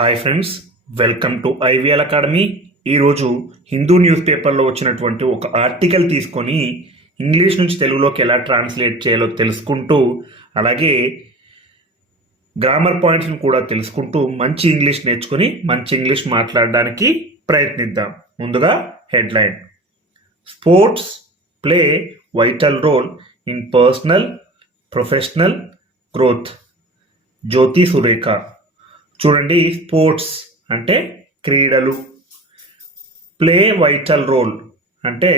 Hi friends welcome to IVL academy ఈరోజు Hindu news పేపర్లో వచ్చినటువంటి ఒక ఆర్టికల్ తీసుకొని ఇంగ్లీష్ నుంచి తెలుగులోకి ఎలా ట్రాన్స్లేట్ చేయాలో తెలుసుకుంటూ అలాగే గ్రామర్ పాయింట్స్ని కూడా తెలుసుకుంటూ మంచి ఇంగ్లీష్ నేర్చుకొని మంచి ఇంగ్లీష్ మాట్లాడడానికి ప్రయత్నిద్దాం. ముందుగా headline. Sports play vital role in personal professional growth. Jyothi Surekha. చూడండి స్పోర్ట్స్ అంటే క్రీడలు. ప్లే వైటల్ రోల్ అంటే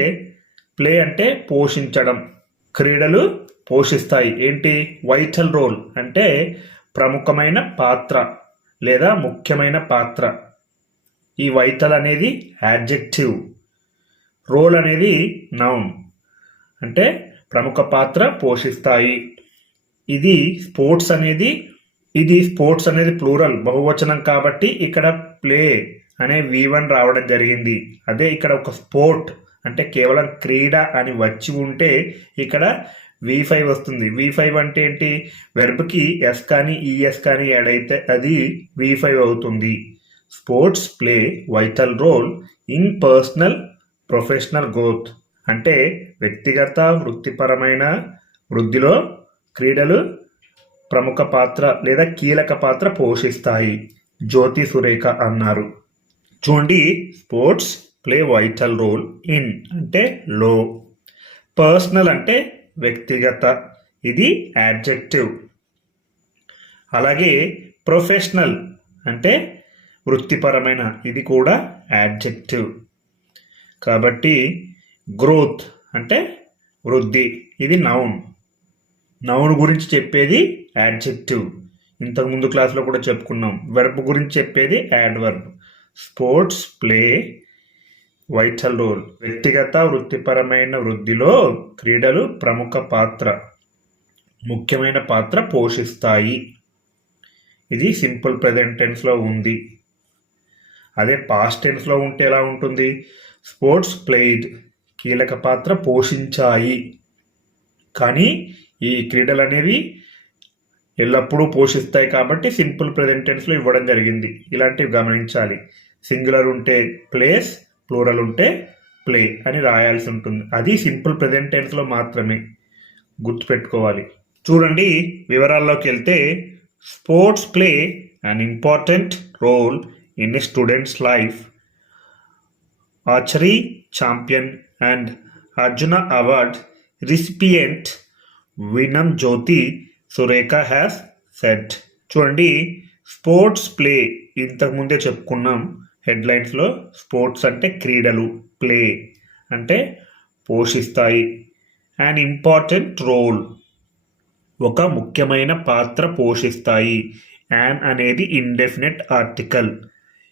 ప్లే అంటే పోషించడం. క్రీడలు పోషిస్తాయి. ఏంటి? వైటల్ రోల్ అంటే ప్రముఖమైన పాత్ర లేదా ముఖ్యమైన పాత్ర. ఈ వైటల్ అనేది యాడ్జెక్టివ్ రోల్ అనేది నౌన్ అంటే ప్రముఖ పాత్ర పోషిస్తాయి. ఇది స్పోర్ట్స్ అనేది ఇది స్పోర్ట్స్ అనేది ప్లూరల్ బహువచనం కాబట్టి ఇక్కడ ప్లే అనే వి వన్ రావడం జరిగింది. అదే ఇక్కడ ఒక స్పోర్ట్ అంటే కేవలం క్రీడ అని వచ్చి ఉంటే ఇక్కడ వి ఫైవ్ వస్తుంది. వి ఫైవ్ అంటే ఏంటి? వెర్బ్కి ఎస్ కానీ e, ఈఎస్ కానీ యాడ్ అయితే అది వి ఫైవ్ అవుతుంది. Sports play vital role in personal professional growth అంటే వ్యక్తిగత వృత్తిపరమైన వృద్ధిలో క్రీడలు ప్రముఖ పాత్ర లేదా కీలక పాత్ర పోషిస్తాయి. జ్యోతి సురేఖ అన్నారు. చూడండి sports play vital role in అంటే లో. పర్సనల్ అంటే వ్యక్తిగత. ఇది యాడ్జెక్టివ్ అలాగే ప్రొఫెషనల్ అంటే వృత్తిపరమైన. ఇది కూడా యాడ్జెక్టివ్ కాబట్టి గ్రోత్ అంటే వృద్ధి. ఇది నౌన్. నౌన్ గురించి చెప్పేది యాడ్జెక్టివ్ ఇంతకు ముందు క్లాస్లో కూడా చెప్పుకున్నాం. వెర్బ్ గురించి చెప్పేది adverb sports play vital role వ్యక్తిగత వృత్తిపరమైన వృద్ధిలో క్రీడలు ప్రముఖ పాత్ర ముఖ్యమైన పాత్ర పోషిస్తాయి. ఇది సింపుల్ ప్రజెంట్ టెన్స్లో ఉంది. అదే పాస్ట్ టెన్స్లో ఉంటే ఎలా ఉంటుంది? స్పోర్ట్స్ ప్లేడ్ కీలక పాత్ర పోషించాయి. కానీ ఈ క్రీడలు అనేవి ఎల్లప్పుడూ పోషిస్తాయి కాబట్టి సింపుల్ ప్రజెంట్ టెన్స్లో ఇవ్వడం జరిగింది. ఇలాంటివి గమనించాలి. సింగులర్ ఉంటే ప్లేస్ ప్లూరల్ ఉంటే ప్లే అని రాయాల్సి ఉంటుంది. అది సింపుల్ ప్రజెంట్ టెన్స్లో మాత్రమే గుర్తుపెట్టుకోవాలి. చూడండి వివరాల్లోకి వెళ్తే sports play an important role in a students life archery champion and Arjuna award recipient వినం జ్యోతి సురేఖ హ్యాస్ సెట్ చూడండి స్పోర్ట్స్ ప్లే. ఇంతకుముందే చెప్పుకున్నాం హెడ్లైన్స్లో స్పోర్ట్స్ అంటే క్రీడలు ప్లే అంటే పోషిస్తాయి. అండ్ ఇంపార్టెంట్ రోల్ ఒక ముఖ్యమైన పాత్ర పోషిస్తాయి. యాన్ అనేది ఇండెఫినెట్ ఆర్టికల్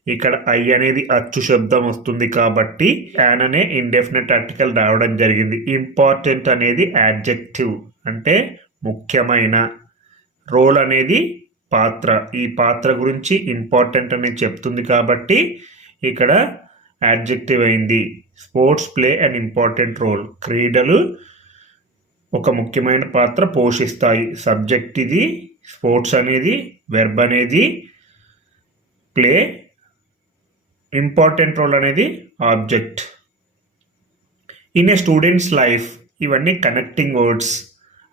ఇక్కడ ఐ అనేది అచ్చు శబ్దం వస్తుంది కాబట్టి యాన్ అనే ఇండెఫినెట్ ఆర్టికల్ రావడం జరిగింది. ఇంపార్టెంట్ అనేది యాడ్జెక్టివ్ అంటే ముఖ్యమైన రోల్ అనేది పాత్ర. ఈ పాత్ర గురించి ఇంపార్టెంట్ అనేది చెప్తుంది కాబట్టి ఇక్కడ యాడ్జెక్టివ్ అయింది. Sports play and important role. క్రీడలు ఒక ముఖ్యమైన పాత్ర పోషిస్తాయి. సబ్జెక్ట్ ఇది స్పోర్ట్స్ అనేది వెర్బ్ అనేది ప్లే ఇంపార్టెంట్ రోల్ అనేది object. In a students life ఇవన్నీ కనెక్టింగ్ వర్డ్స్.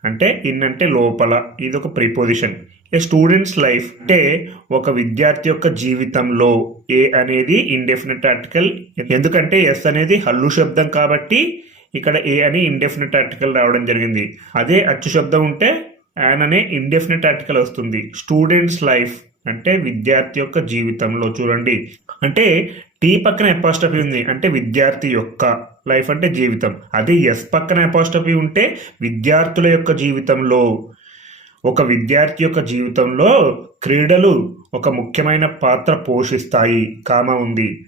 అంటే ఇన్ అంటే లోపల ఇది ఒక ప్రిపోజిషన్ ఏ స్టూడెంట్స్ లైఫ్ అంటే ఒక విద్యార్థి యొక్క జీవితంలో ఏ అనేది ఇండెఫినెట్ ఆర్టికల్ ఎందుకంటే ఎస్ అనేది హల్లు శబ్దం కాబట్టి ఇక్కడ ఏ అని ఇండెఫినెట్ ఆర్టికల్ రావడం జరిగింది. అదే అచ్చు శబ్దం ఉంటే యాన్ అనే ఇండెఫినెట్ ఆర్టికల్ వస్తుంది. స్టూడెంట్స్ లైఫ్ అంటే విద్యార్థి యొక్క జీవితంలో చూడండి. అంటే టీ పక్కన ఎపాస్టఫీ ఉంది అంటే విద్యార్థి యొక్క లైఫ్ అంటే జీవితం. అదే ఎస్ పక్కన ఎపాస్టఫీ ఉంటే విద్యార్థుల యొక్క జీవితంలో ఒక విద్యార్థి యొక్క జీవితంలో క్రీడలు ఒక ముఖ్యమైన పాత్ర పోషిస్తాయి. కామ ఉంది.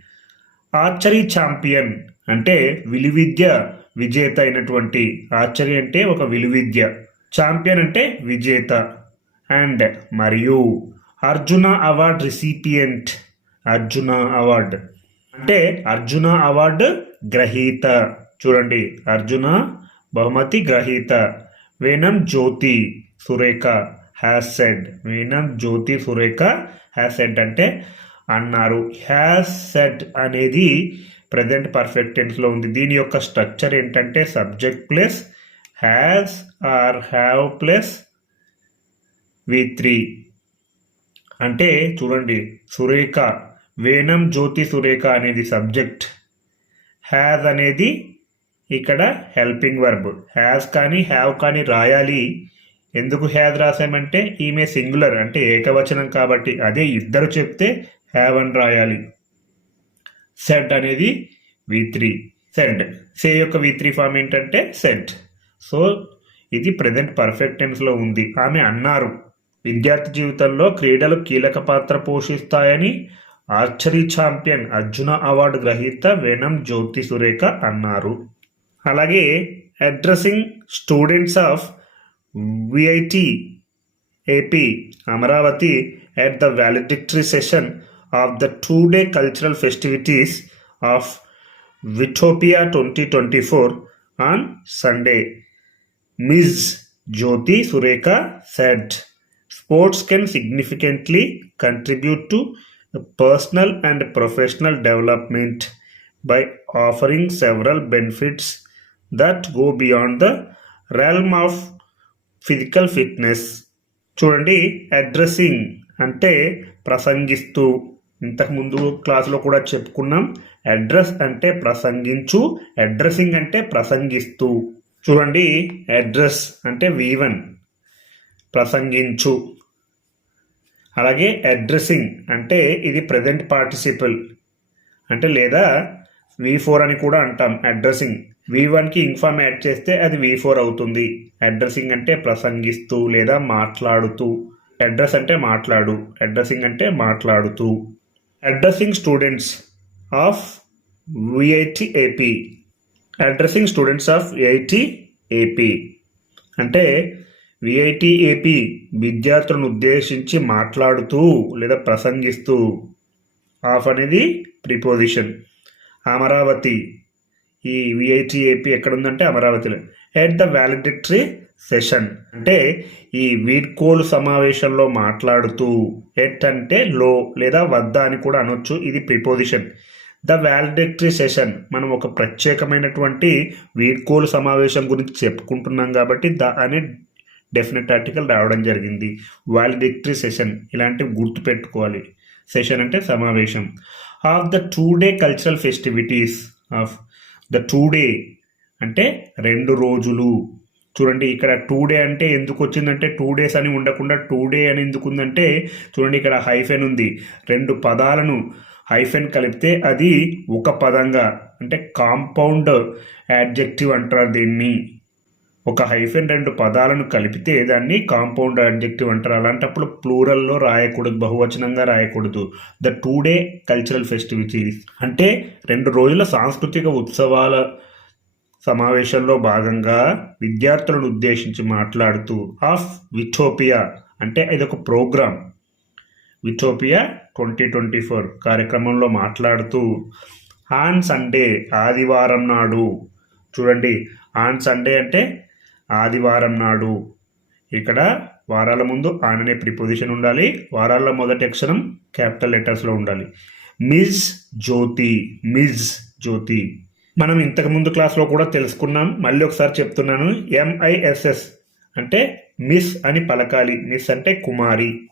ఆర్చరీ ఛాంపియన్ అంటే విలువిద్య విజేత అయినటువంటి ఆర్చరీ అంటే ఒక విలువిద్య ఛాంపియన్ అంటే విజేత. అండ్ మరియు Arjuna award recipient Arjuna award. అంటే అర్జున అవార్డు గ్రహీత. చూడండి అర్జున బహుమతి గ్రహీత. Vennam Jyothi Surekha has said. Vennam Jyothi Surekha has said అంటే అన్నారు. హ్యాస్ సెడ్ అనేది ప్రజెంట్ పర్ఫెక్ట్ టెన్స్లో ఉంది. దీని యొక్క స్ట్రక్చర్ ఏంటంటే subject plus has or have plus V three. అంటే చూడండి సురేఖ వేనం జ్యోతి సురేఖ అనేది సబ్జెక్ట్ హ్యాజ్ అనేది ఇక్కడ హెల్పింగ్ వర్బ్ హ్యాజ్ కానీ హ్యావ్ కానీ రాయాలి. ఎందుకు హ్యాజ్ రాసామంటే ఈమె సింగులర్ అంటే ఏకవచనం కాబట్టి అదే ఇద్దరు చెప్తే హ్యావ్ అని రాయాలి. సెట్ అనేది వి త్రీ సెడ్ సే యొక్క వి త్రీ ఫామ్ ఏంటంటే సెంట్ సో ఇది ప్రజెంట్ పర్ఫెక్ట్ టెన్స్లో ఉంది. ఆమె అన్నారు విద్యార్థి జీవితంలో క్రీడలు కీలక పాత్ర పోషిస్తాయని ఆర్చరీ ఛాంపియన్ అర్జున అవార్డు గ్రహీత వేణం జ్యోతి సురేఖ అన్నారు. అలాగే addressing students of VIT AP Amaravati at the valedictory session of the two day cultural festivities of Vitopia twenty twenty four on Sunday Miss Jyothi Surekha said sports can significantly contribute to personal and professional development by offering several benefits that go beyond the realm of physical fitness చూడండి addressing అంటే ప్రసంగిస్తూ. ఇంతకుముందు క్లాసులో కూడా చెప్పుకున్నాం address అంటే ప్రసంగించు addressing అంటే ప్రసంగిస్తూ. చూడండి అడ్రస్ అంటే వీవన్ ప్రసంగించు. అలాగే అడ్రస్సింగ్ అంటే ఇది ప్రజెంట్ పార్టిసిపల్ అంటే లేదా వి ఫోర్ అని కూడా అంటాం అడ్రస్సింగ్ వి వన్కి ఇన్ఫామ్ యాడ్ చేస్తే అది వి ఫోర్ అవుతుంది. అడ్రస్సింగ్ అంటే ప్రసంగిస్తూ లేదా మాట్లాడుతూ. అడ్రస్ అంటే మాట్లాడు అడ్రస్సింగ్ అంటే మాట్లాడుతూ. Addressing students of VIT AP addressing students of AIT AP అంటే విఐటిఏపీ విద్యార్థులను ఉద్దేశించి మాట్లాడుతూ లేదా ప్రసంగిస్తూ ఆఫ్ అనేది ప్రిపోజిషన్. అమరావతి. ఈ విఐటి ఏపీ ఎక్కడ ఉందంటే అమరావతిలో. ఎట్ ద వ్యాలిడిక్టరీ సెషన్ అంటే ఈ వీడ్కోలు సమావేశంలో మాట్లాడుతూ ఎట్ అంటే లో లేదా వద్ద అని కూడా అనొచ్చు. ఇది ప్రిపోజిషన్. ద వ్యాలిడిక్టరీ సెషన్ మనం ఒక ప్రత్యేకమైనటువంటి వీడ్కోలు సమావేశం గురించి చెప్పుకుంటున్నాం కాబట్టి ద అనే డెఫినెట్ ఆర్టికల్ రావడం జరిగింది. వాలిడిక్టరీ సెషన్ ఇలాంటివి గుర్తు పెట్టుకోవాలి సెషన్ అంటే సమావేశం. Of the two day cultural festivities of the two day అంటే రెండు రోజులు. చూడండి ఇక్కడ టూ డే అంటే ఎందుకు వచ్చిందంటే టూ డేస్ అని ఉండకుండా టూ డే అని ఎందుకు ఉందంటే చూడండి ఇక్కడ హైఫెన్ ఉంది. రెండు పదాలను హైఫెన్ కలిపితే అది ఒక పదంగా అంటే కాంపౌండ్ యాడ్జెక్టివ్ అంటారు దీన్ని. ఒక హైఫెన్ రెండు పదాలను కలిపితే దాన్ని కాంపౌండ్ అడ్జెక్టివ్ అంటారు. అలాంటప్పుడు ప్లూరల్లో రాయకూడదు బహువచనంగా రాయకూడదు. The two day cultural festivities అంటే రెండు రోజుల సాంస్కృతిక ఉత్సవాల సమావేశంలో భాగంగా విద్యార్థులను ఉద్దేశించి మాట్లాడుతూ ఆఫ్ విటోపియా అంటే ఇది ఒక programme Vitopia twenty twenty four కార్యక్రమంలో మాట్లాడుతూ ఆన్ సండే ఆదివారం నాడు. చూడండి ఆన్ సండే అంటే ఆదివారం నాడు. ఇక్కడ వారాల ముందు ఆన్ అనే ప్రిపోజిషన్ ఉండాలి. వారాల మొదటి అక్షరం క్యాపిటల్ లెటర్స్లో ఉండాలి. Miss Jyothi Miss Jyothi. మనం ఇంతకుముందు క్లాస్లో కూడా తెలుసుకున్నాం. మళ్ళీ ఒకసారి చెప్తున్నాను. ఎంఐఎస్ఎస్ అంటే మిస్ అని పలకాలి. మిస్ అంటే కుమారి.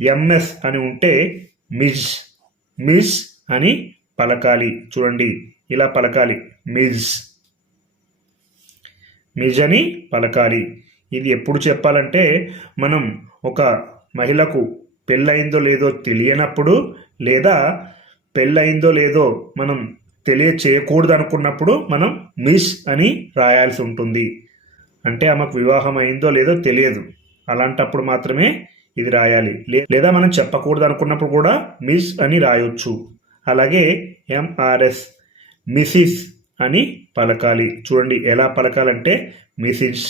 ఎంఎస్ అని ఉంటే మిస్ మిస్ అని పలకాలి. చూడండి ఇలా పలకాలి. మిస్ మిజ్ అని పలకాలి. ఇది ఎప్పుడు చెప్పాలంటే మనం ఒక మహిళకు పెళ్ళయిందో లేదో తెలియనప్పుడు లేదా పెళ్ళయిందో లేదో మనం తెలియచేయకూడదు అనుకున్నప్పుడు మనం మిస్ అని రాయాల్సి ఉంటుంది. అంటే ఆమెకు వివాహం అయిందో లేదో తెలియదు. అలాంటప్పుడు మాత్రమే ఇది రాయాలి. లే- లేదా మనం చెప్పకూడదు అనుకున్నప్పుడు కూడా మిస్ అని రాయొచ్చు. అలాగే ఎంఆర్ఎస్ మిసిస్ అని పలకాలి. చూడండి ఎలా పలకాలంటే మిసిజ్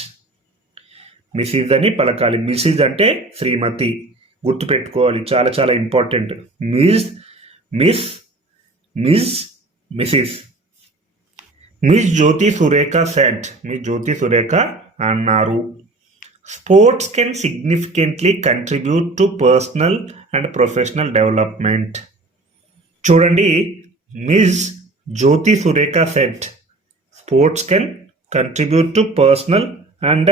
మిసిజ్ అని పలకాలి. మిసిజ్ అంటే శ్రీమతి. గుర్తుపెట్టుకోవాలి చాలా చాలా important. Miss Miss Miss Mrs Miss Jyothi Surekha said. Miss Jyothi Surekha అన్నారు. Sports can significantly contribute to personal and professional development. చూడండి Miss Jyothi Surekha said sports can contribute to personal and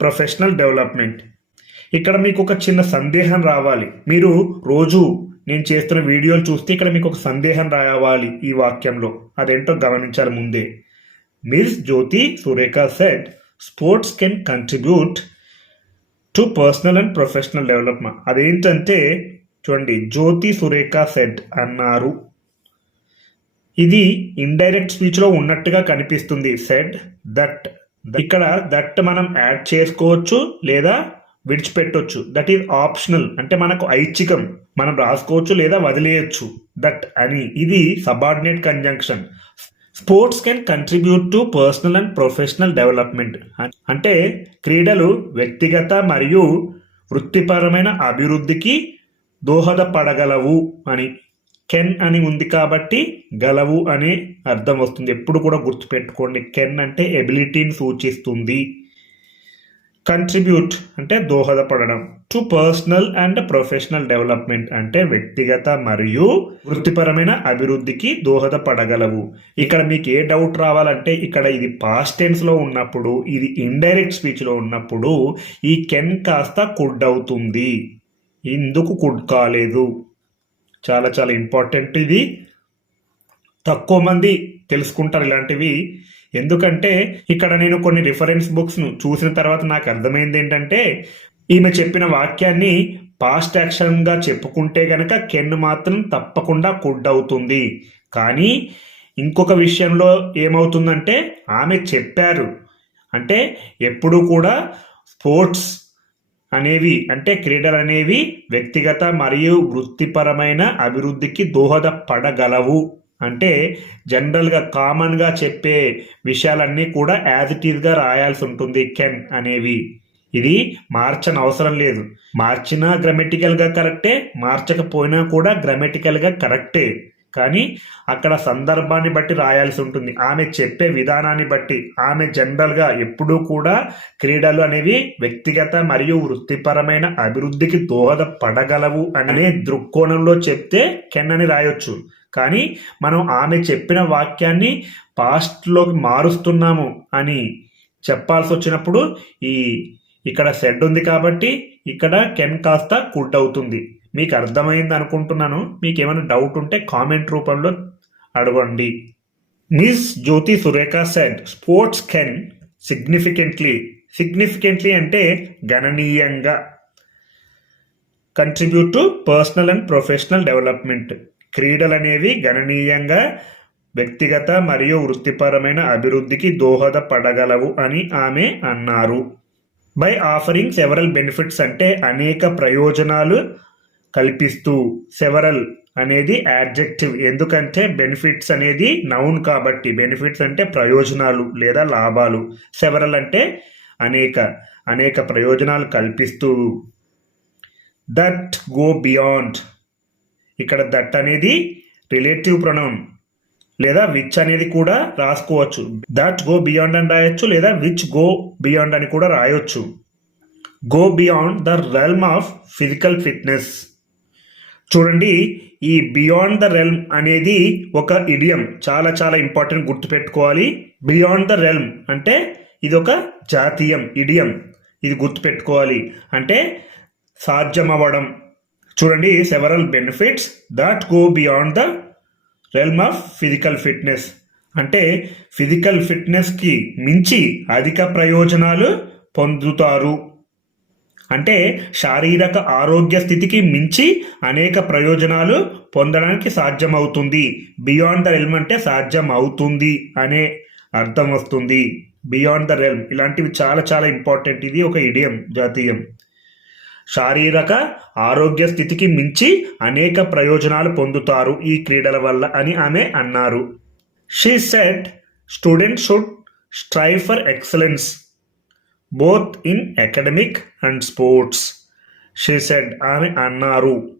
professional development ఇక్కడ మీకు ఒక చిన్న సందేహం రావాలి. మీరు రోజు నేను చేస్తున్న వీడియోలు చూస్తే ఇక్కడ మీకు ఒక సందేహం రావాలి ఈ వాక్యంలో. అదేంటో గమనించాలి ముందే. Miss Jyothi Surekha said sports can contribute to personal and professional development అదేంటంటే చూడండి జ్యోతి సురేఖ సెట్ అన్నారు. ఇది ఇండైరెక్ట్ స్పీచ్లో ఉన్నట్టుగా కనిపిస్తుంది. సెడ్ దట్ ఇక్కడ దట్ మనం యాడ్ చేసుకోవచ్చు లేదా విడిచిపెట్టొచ్చు. దట్ ఈజ్ ఆప్షనల్ అంటే మనకు ఐచ్ఛికం. మనం రాసుకోవచ్చు లేదా వదిలేయచ్చు. దట్ అని. ఇది subordinate conjunction sports can contribute to personal and professional development అంటే క్రీడలు వ్యక్తిగత మరియు వృత్తిపరమైన అభివృద్ధికి దోహదపడగలవు అని. కెన్ అని ఉంది కాబట్టి గలవు అనే అర్థం వస్తుంది. ఎప్పుడు కూడా గుర్తుపెట్టుకోండి. కెన్ అంటే ఎబిలిటీని సూచిస్తుంది. కంట్రిబ్యూట్ అంటే దోహదపడడం. To personal and professional development అంటే వ్యక్తిగత మరియు వృత్తిపరమైన అభివృద్ధికి దోహదపడగలవు. ఇక్కడ మీకు ఏ డౌట్ రావాలంటే ఇక్కడ ఇది పాస్ట్ టెన్స్లో ఉన్నప్పుడు ఇది ఇండైరెక్ట్ స్పీచ్లో ఉన్నప్పుడు ఈ కెన్ కాస్త కుడ్ అవుతుంది. ఎందుకు కుడ్ కాలేదు. చాలా చాలా ఇంపార్టెంట్ ఇది. తక్కువ మంది తెలుసుకుంటారు ఇలాంటివి. ఎందుకంటే ఇక్కడ నేను కొన్ని రిఫరెన్స్ బుక్స్ను చూసిన తర్వాత నాకు అర్థమైంది ఏంటంటే ఈమె చెప్పిన వాక్యాన్ని పాస్ట్ యాక్షన్గా చెప్పుకుంటే గనక కెన్ మాత్రం తప్పకుండా కుడ్ అవుతుంది. కానీ ఇంకొక విషయంలో ఏమవుతుందంటే ఆమె చెప్పారు. అంటే ఎప్పుడు కూడా స్పోర్ట్స్ అనేవి అంటే క్రీడలు అనేవి వ్యక్తిగత మరియు వృత్తిపరమైన అభివృద్ధికి దోహదపడగలవు. అంటే జనరల్గా కామన్గా చెప్పే విషయాలన్నీ కూడా యాజ్ ఇట్ ఈజ్గా రాయాల్సి ఉంటుంది. కెన్ అనేవి. ఇది మార్చని అవసరం లేదు. మార్చినా గ్రామెటికల్గా కరెక్టే మార్చకపోయినా కూడా గ్రామెటికల్గా కరెక్టే. కానీ అక్కడ సందర్భాన్ని బట్టి రాయాల్సి ఉంటుంది. ఆమె చెప్పే విధానాన్ని బట్టి ఆమె జనరల్గా ఎప్పుడూ కూడా క్రీడలు అనేవి వ్యక్తిగత మరియు వృత్తిపరమైన అభివృద్ధికి దోహదపడగలవు అనే దృక్కోణంలో చెప్తే కెన్ అని రాయొచ్చు. కానీ మనం ఆమె చెప్పిన వాక్యాన్ని పాస్ట్లోకి మారుస్తున్నాము అని చెప్పాల్సి వచ్చినప్పుడు ఈ ఇక్కడ సెడ్ ఉంది కాబట్టి ఇక్కడ కెన్ కాస్త కుడ్ అవుతుంది. మీకు అర్థమైంది అనుకుంటున్నాను. మీకు ఏమైనా డౌట్ ఉంటే కామెంట్ రూపంలో అడగండి. Miss Jyothi Surekha said sports can significantly significantly అంటే గణనీయంగా contribute to personal and professional development క్రీడలు అనేవి గణనీయంగా వ్యక్తిగత మరియు వృత్తిపరమైన అభివృద్ధికి దోహదపడగలవు అని ఆమె అన్నారు. బై ఆఫరింగ్ సెవరల్ బెనిఫిట్స్ అంటే అనేక ప్రయోజనాలు కల్పిస్తూ సెవరల్ అనేది యాడ్జెక్టివ్ ఎందుకంటే బెనిఫిట్స్ అనేది నౌన్ కాబట్టి బెనిఫిట్స్ అంటే ప్రయోజనాలు లేదా లాభాలు. సెవరల్ అంటే అనేక అనేక ప్రయోజనాలు కల్పిస్తూ. దట్ గో బియాండ్ ఇక్కడ దట్ అనేది రిలేటివ్ ప్రొనౌన్ లేదా విచ్ అనేది కూడా రాసుకోవచ్చు. దట్ గో బియాండ్ అని రాయొచ్చు లేదా విచ్ గో బియాండ్ అని కూడా రాయొచ్చు. Go beyond the realm of physical fitness చూడండి ఈ బియాండ్ ద రెల్మ్ అనేది ఒక ఇడియం చాలా చాలా ఇంపార్టెంట్ గుర్తుపెట్టుకోవాలి. బియాండ్ ద రెల్మ్ అంటే ఇది ఒక జాతీయం ఇడియం ఇది గుర్తుపెట్టుకోవాలి. అంటే సాధ్యమవ్వడం. చూడండి several benefits that go beyond the realm of physical fitness అంటే ఫిజికల్ ఫిట్నెస్కి మించి అధిక ప్రయోజనాలు పొందుతారు. అంటే శారీరక ఆరోగ్య స్థితికి మించి అనేక ప్రయోజనాలు పొందడానికి సాధ్యమవుతుంది. బియాండ్ ద రెల్మ్ అంటే సాధ్యం అవుతుంది అనే అర్థం వస్తుంది. బియాండ్ ద రెల్మ్ ఇలాంటివి చాలా చాలా ఇంపార్టెంట్ ఇది ఒక ఇడియం జాతీయం. శారీరక ఆరోగ్య స్థితికి మించి అనేక ప్రయోజనాలు పొందుతారు ఈ క్రీడల వల్ల అని ఆమె అన్నారు. She said student should strive for excellence both in academic and sports she said ఆమె అన్నారు.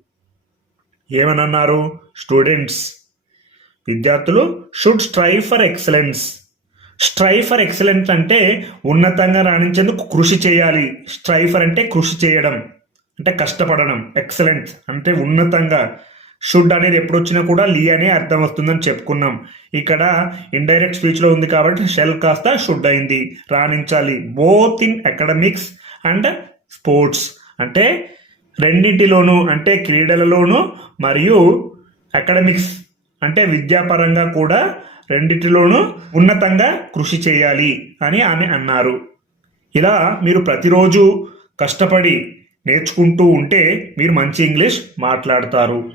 ఏమని అన్నారు స్టూడెంట్స్ విద్యార్థులు should strive for excellence strive for excellence అంటే ఉన్నతంగా రాణించేందుకు కృషి చేయాలి. స్ట్రైఫర్ అంటే కృషి చేయడం అంటే కష్టపడడం. ఎక్సలెంట్ అంటే ఉన్నతంగా. షుడ్ అనేది ఎప్పుడు వచ్చినా కూడా లీ అనే అర్థం వస్తుందని చెప్పుకున్నాం. ఇక్కడ ఇండైరెక్ట్ స్పీచ్లో ఉంది కాబట్టి షెల్ కాస్త షుడ్ అయింది. రాణించాలి. Both in academics and sports అంటే రెండింటిలోనూ అంటే క్రీడలలోనూ మరియు అకాడమిక్స్ అంటే విద్యాపరంగా కూడా రెండింటిలోనూ ఉన్నతంగా కృషి చేయాలి అని ఆమె అన్నారు. ఇలా మీరు ప్రతిరోజు కష్టపడి నేర్చుకుంటూ ఉంటే మీరు మంచి ఇంగ్లీష్ మాట్లాడతారు.